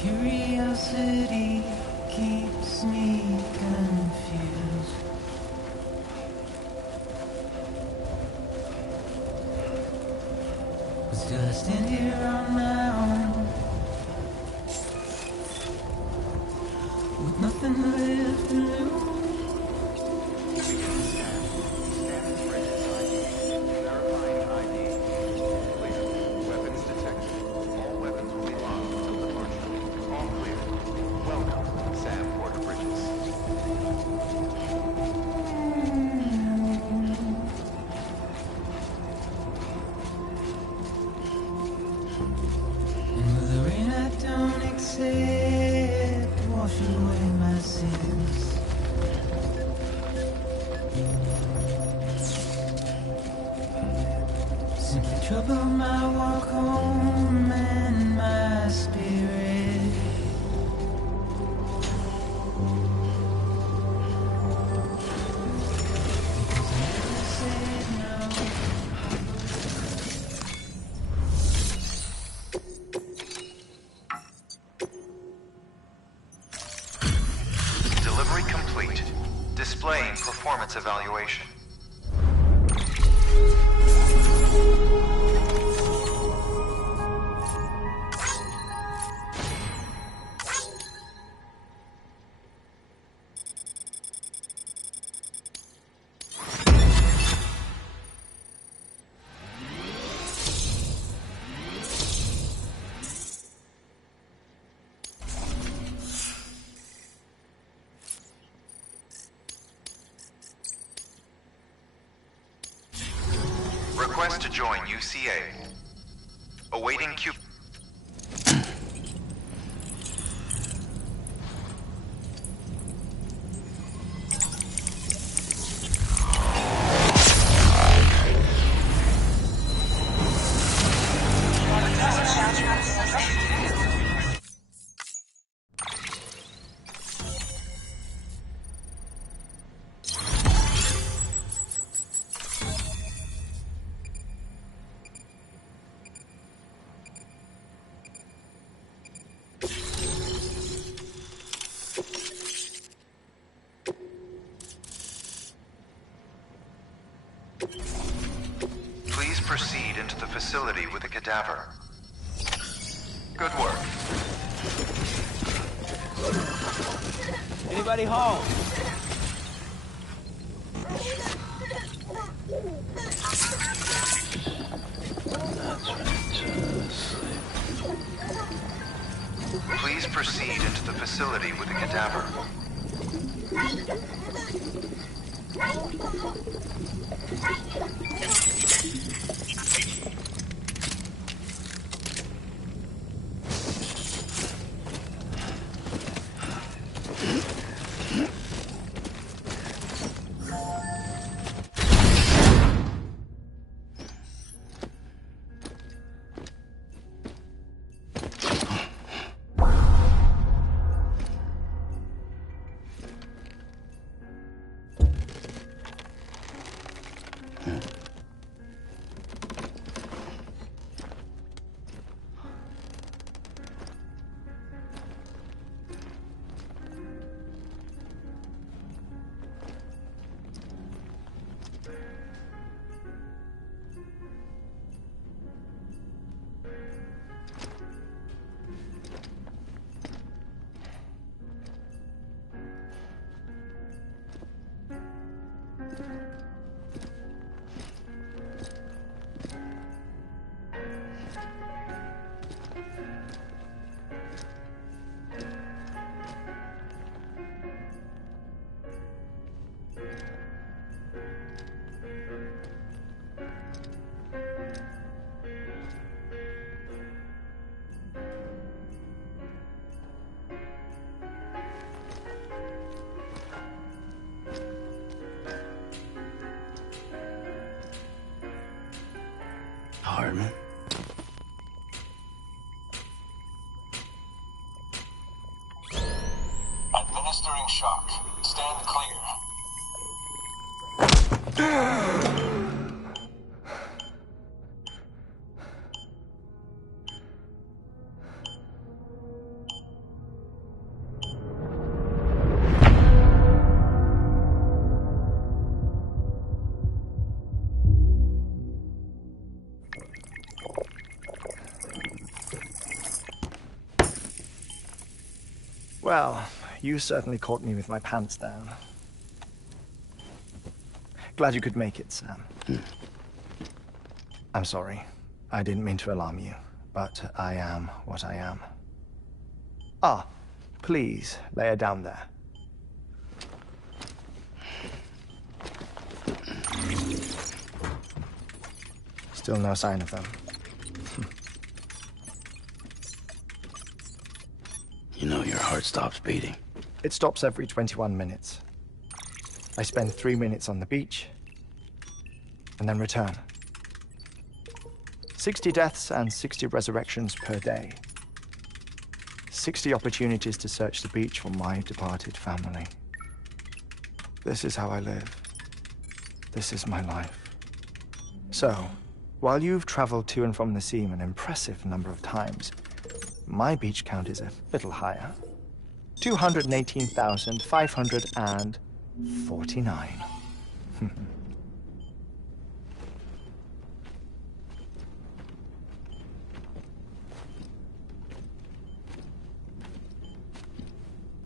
Curiosity keeps me confused. But still I stand here on my own, with nothing left to lose. Trouble my walk home and my spirit. Because I never said no. Delivery complete. Displaying performance evaluation. Request to join UCA. Awaiting Q. Please proceed into the facility with a cadaver. Good work. Anybody home? Please proceed into the facility with a cadaver. Hartman. Administering shock. Stand clear. Well, you certainly caught me with my pants down. Glad you could make it, Sam. I'm sorry. I didn't mean to alarm you, but I am what I am. Ah, please, lay her down there. Still no sign of them. You know your heart stops beating. It stops every 21 minutes. I spend 3 minutes on the beach, and then return. 60 deaths and 60 resurrections per day. 60 opportunities to search the beach for my departed family. This is how I live. This is my life. So, while you've traveled to and from the seam an impressive number of times, my beach count is a little higher. 218,549.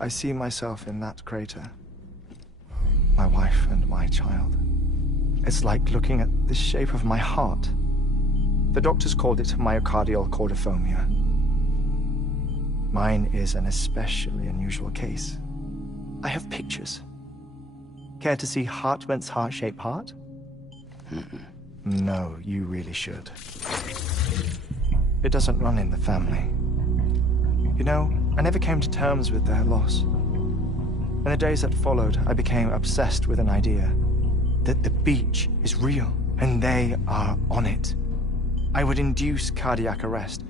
I see myself in that crater. My wife and my child. It's like looking at the shape of my heart. The doctors called it myocardial cordiformia. Mine is an especially unusual case. I have pictures. Care to see Hartmann's heart-shaped heart? No, you really should. It doesn't run in the family. You know, I never came to terms with their loss. In the days that followed, I became obsessed with an idea that the beach is real and they are on it. I would induce cardiac arrest,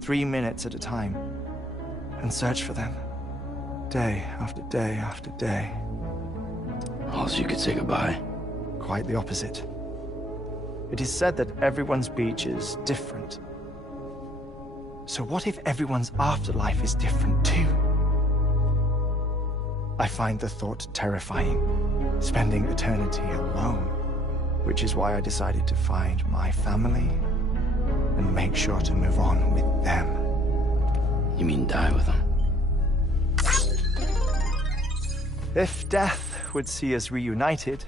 3 minutes at a time, and search for them, day after day after day. Also, you could say goodbye. Quite the opposite. It is said that everyone's beach is different. So what if everyone's afterlife is different too? I find the thought terrifying, spending eternity alone, which is why I decided to find my family and make sure to move on with them. You mean die with them? If death would see us reunited,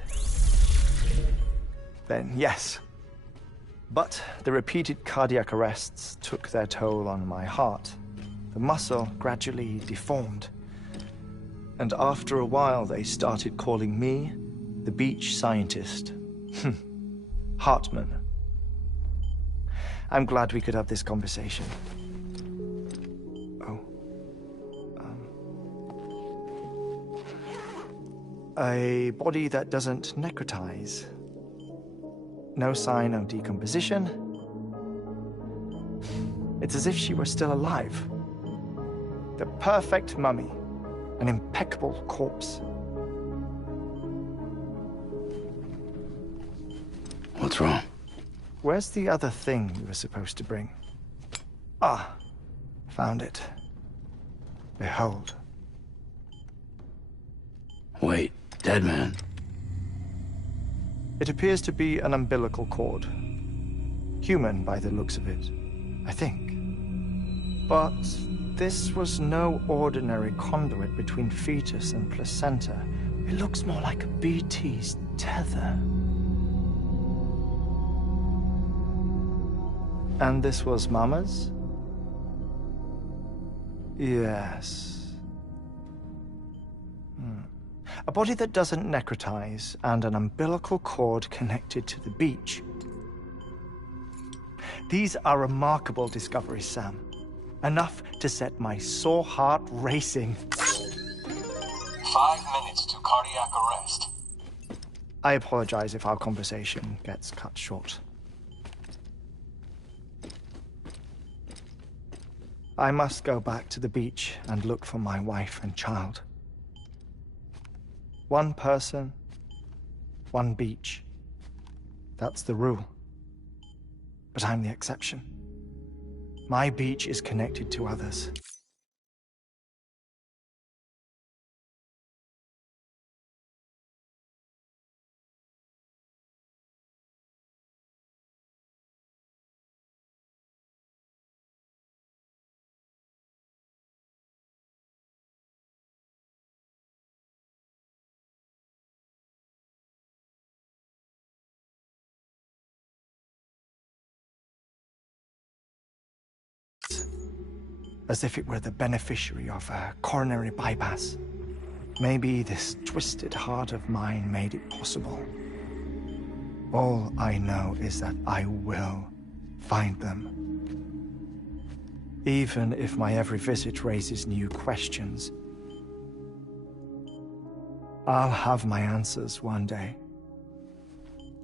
then yes. But the repeated cardiac arrests took their toll on my heart. The muscle gradually deformed. And after a while, they started calling me the beach scientist. Hartmann. I'm glad we could have this conversation. Oh. A body that doesn't necrotize. No sign of decomposition. It's as if she were still alive. The perfect mummy. An impeccable corpse. What's wrong? Where's the other thing you were supposed to bring? Ah, found it. Behold. Wait, dead man. It appears to be an umbilical cord. Human by the looks of it, I think. But this was no ordinary conduit between fetus and placenta. It looks more like a BT's tether. And this was Mama's? Yes. A body that doesn't necrotize and an umbilical cord connected to the beach. These are remarkable discoveries, Sam. Enough to set my sore heart racing. 5 minutes to cardiac arrest. I apologize if our conversation gets cut short. I must go back to the beach and look for my wife and child. One person, one beach. That's the rule. But I'm the exception. My beach is connected to others. As if it were the beneficiary of a coronary bypass. Maybe this twisted heart of mine made it possible. All I know is that I will find them. Even if my every visit raises new questions. I'll have my answers one day.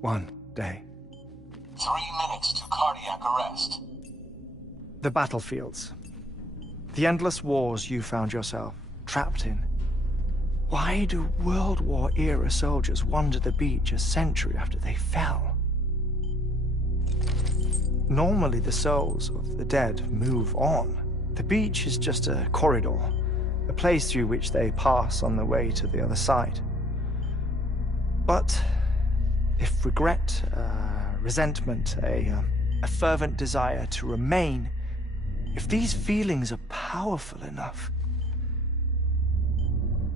One day. 3 minutes to cardiac arrest. The battlefields. The endless wars you found yourself trapped in. Why do World War-era soldiers wander the beach a century after they fell? Normally, the souls of the dead move on. The beach is just a corridor, a place through which they pass on the way to the other side. But if regret, resentment, a fervent desire to remain, if these feelings are powerful enough,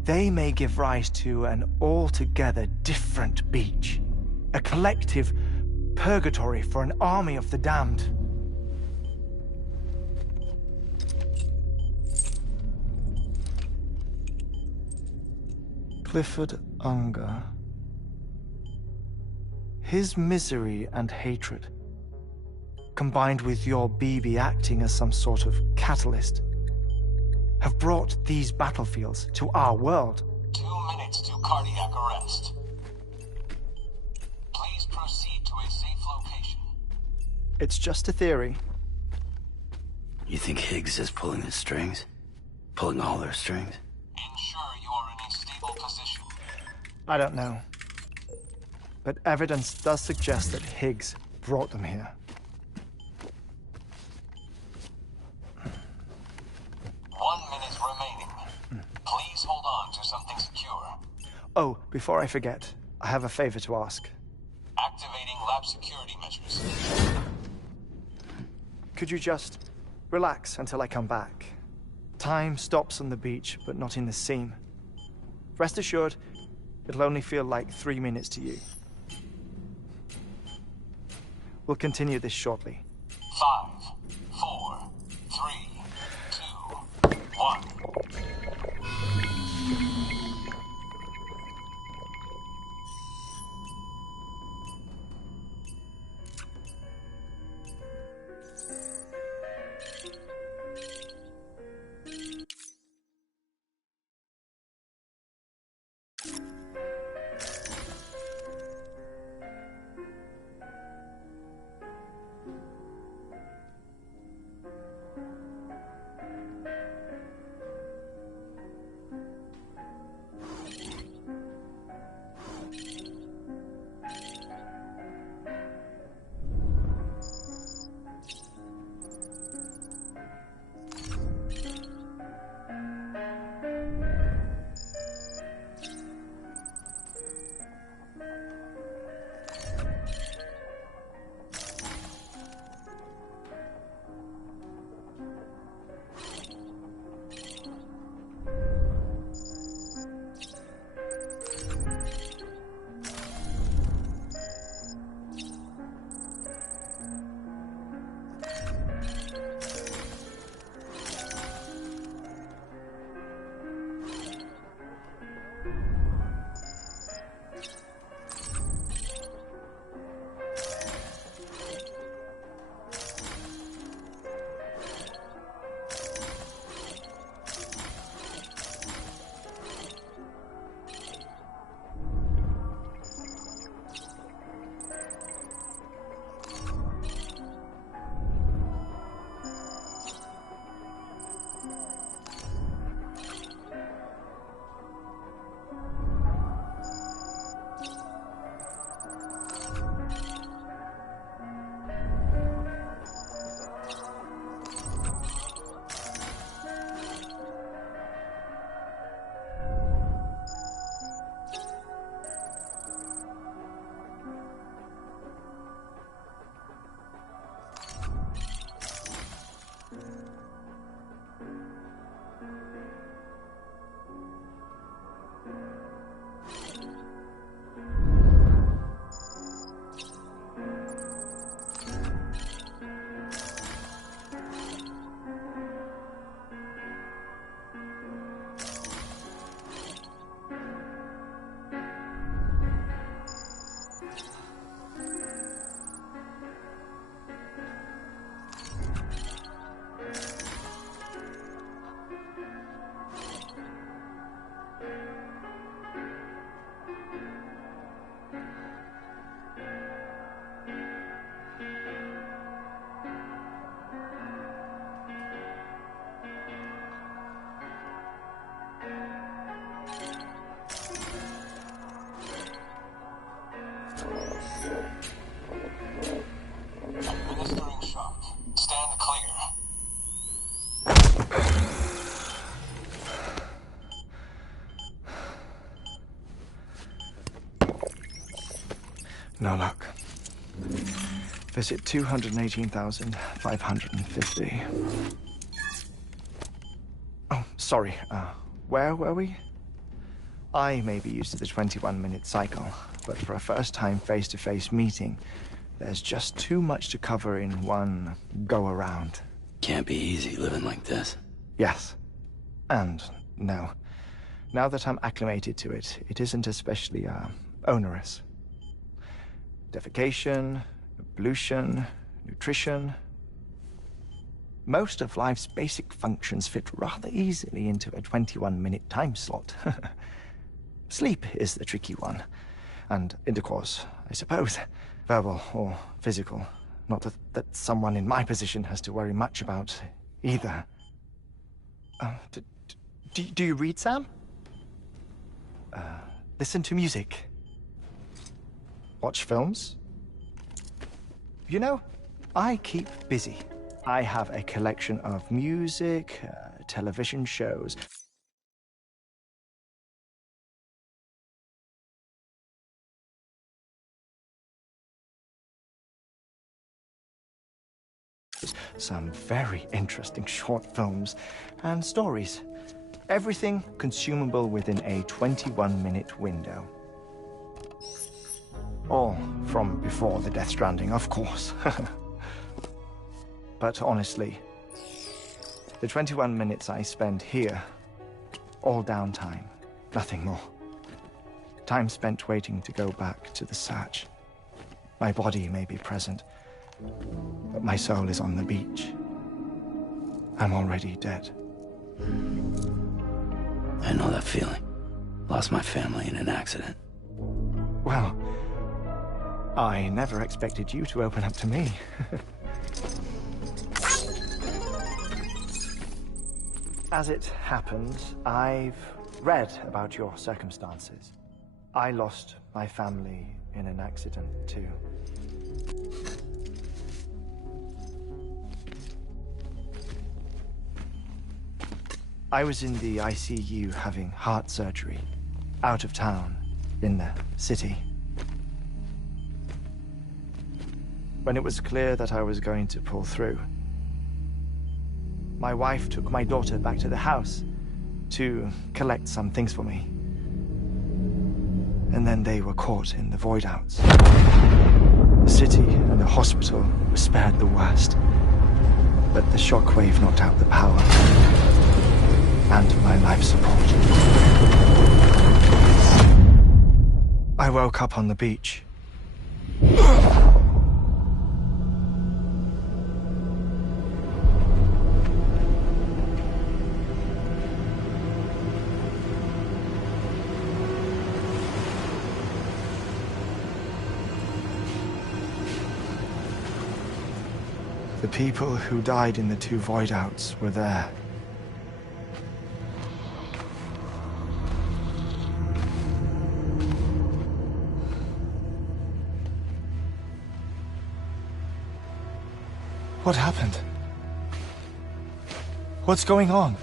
they may give rise to an altogether different beach, a collective purgatory for an army of the damned. Clifford Unger. His misery and hatred, combined with your BB acting as some sort of catalyst, have brought these battlefields to our world. 2 minutes to cardiac arrest. Please proceed to a safe location. It's just a theory. You think Higgs is pulling the strings? Pulling all their strings? Ensure you are in a stable position. I don't know. But evidence does suggest that Higgs brought them here. 1 minute remaining. Please hold on to something secure. Oh, before I forget, I have a favor to ask. Activating lab security measures. Could you just relax until I come back? Time stops on the beach, but not in the scene. Rest assured, it'll only feel like 3 minutes to you. We'll continue this shortly. 5, 4, 3, 2, 1. No luck. Visit 218,550. Oh, sorry. Where were we? I may be used to the 21-minute cycle, but for a first-time face-to-face meeting, there's just too much to cover in one go-around. Can't be easy living like this. Yes. And no. Now that I'm acclimated to it, it isn't especially, onerous. Defecation, ablution, nutrition. Most of life's basic functions fit rather easily into a 21-minute time slot. Sleep is the tricky one. And intercourse, I suppose. Verbal or physical. Not that someone in my position has to worry much about either. Do you read, Sam? Listen to music. Watch films? You know, I keep busy. I have a collection of music, television shows. Some very interesting short films and stories. Everything consumable within a 21-minute window. All from before the Death Stranding, of course. But honestly, the 21 minutes I spend here, all downtime, nothing more. Time spent waiting to go back to the search. My body may be present, but my soul is on the beach. I'm already dead. I know that feeling. Lost my family in an accident. Well, I never expected you to open up to me. As it happens, I've read about your circumstances. I lost my family in an accident, too. I was in the ICU having heart surgery, out of town, in the city. When it was clear that I was going to pull through, my wife took my daughter back to the house to collect some things for me. And then they were caught in the void outs. The city and the hospital were spared the worst, but the shockwave knocked out the power and my life support. I woke up on the beach. The people who died in the two void outs were there. What happened? What's going on?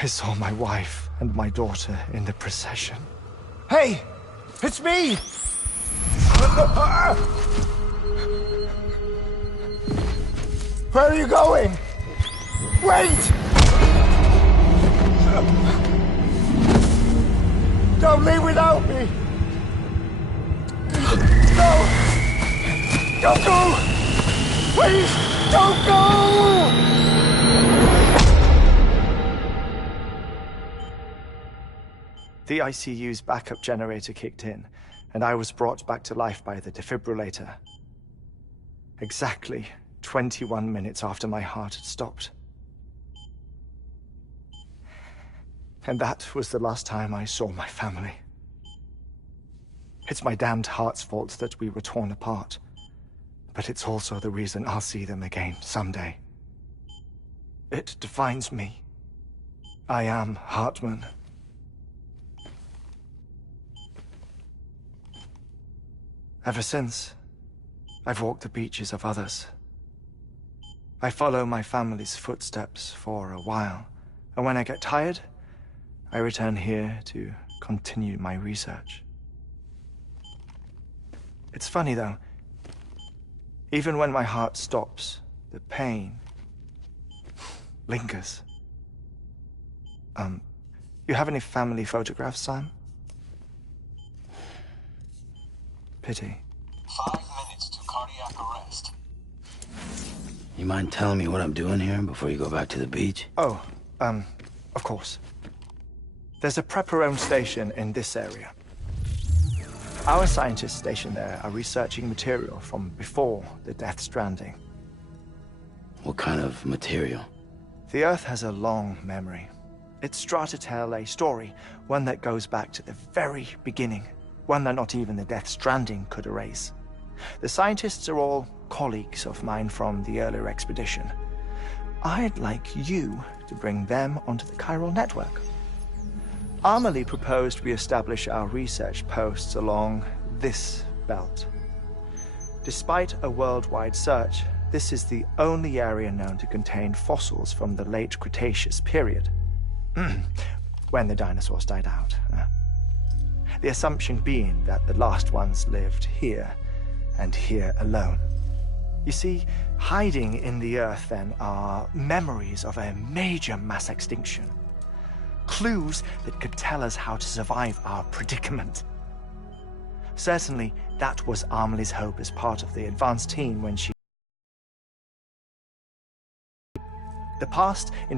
I saw my wife and my daughter in the procession. Hey! It's me! Where are you going? Wait! Don't leave without me! No! Don't go! Please, don't go! The ICU's backup generator kicked in, and I was brought back to life by the defibrillator. Exactly 21 minutes after my heart had stopped. And that was the last time I saw my family. It's my damned heart's fault that we were torn apart, but it's also the reason I'll see them again someday. It defines me. I am Hartman. Ever since, I've walked the beaches of others. I follow my family's footsteps for a while, and when I get tired, I return here to continue my research. It's funny, though. Even when my heart stops, the pain lingers. You have any family photographs, Sam? Pity. 5 minutes to cardiac arrest. You mind telling me what I'm doing here before you go back to the beach? Oh, of course. There's a prepper-owned station in this area. Our scientists stationed there are researching material from before the Death Stranding. What kind of material? The Earth has a long memory. It's trying to tell a story, one that goes back to the very beginning, one that not even the Death Stranding could erase. The scientists are all colleagues of mine from the earlier expedition. I'd like you to bring them onto the chiral network. Amelie proposed we establish our research posts along this belt. Despite a worldwide search, this is the only area known to contain fossils from the late Cretaceous period, when the dinosaurs died out. The assumption being that the last ones lived here, and here alone. You see, hiding in the Earth, then, are memories of a major mass extinction. Clues that could tell us how to survive our predicament. Certainly, that was Amelie's hope as part of the advanced team when she... The past in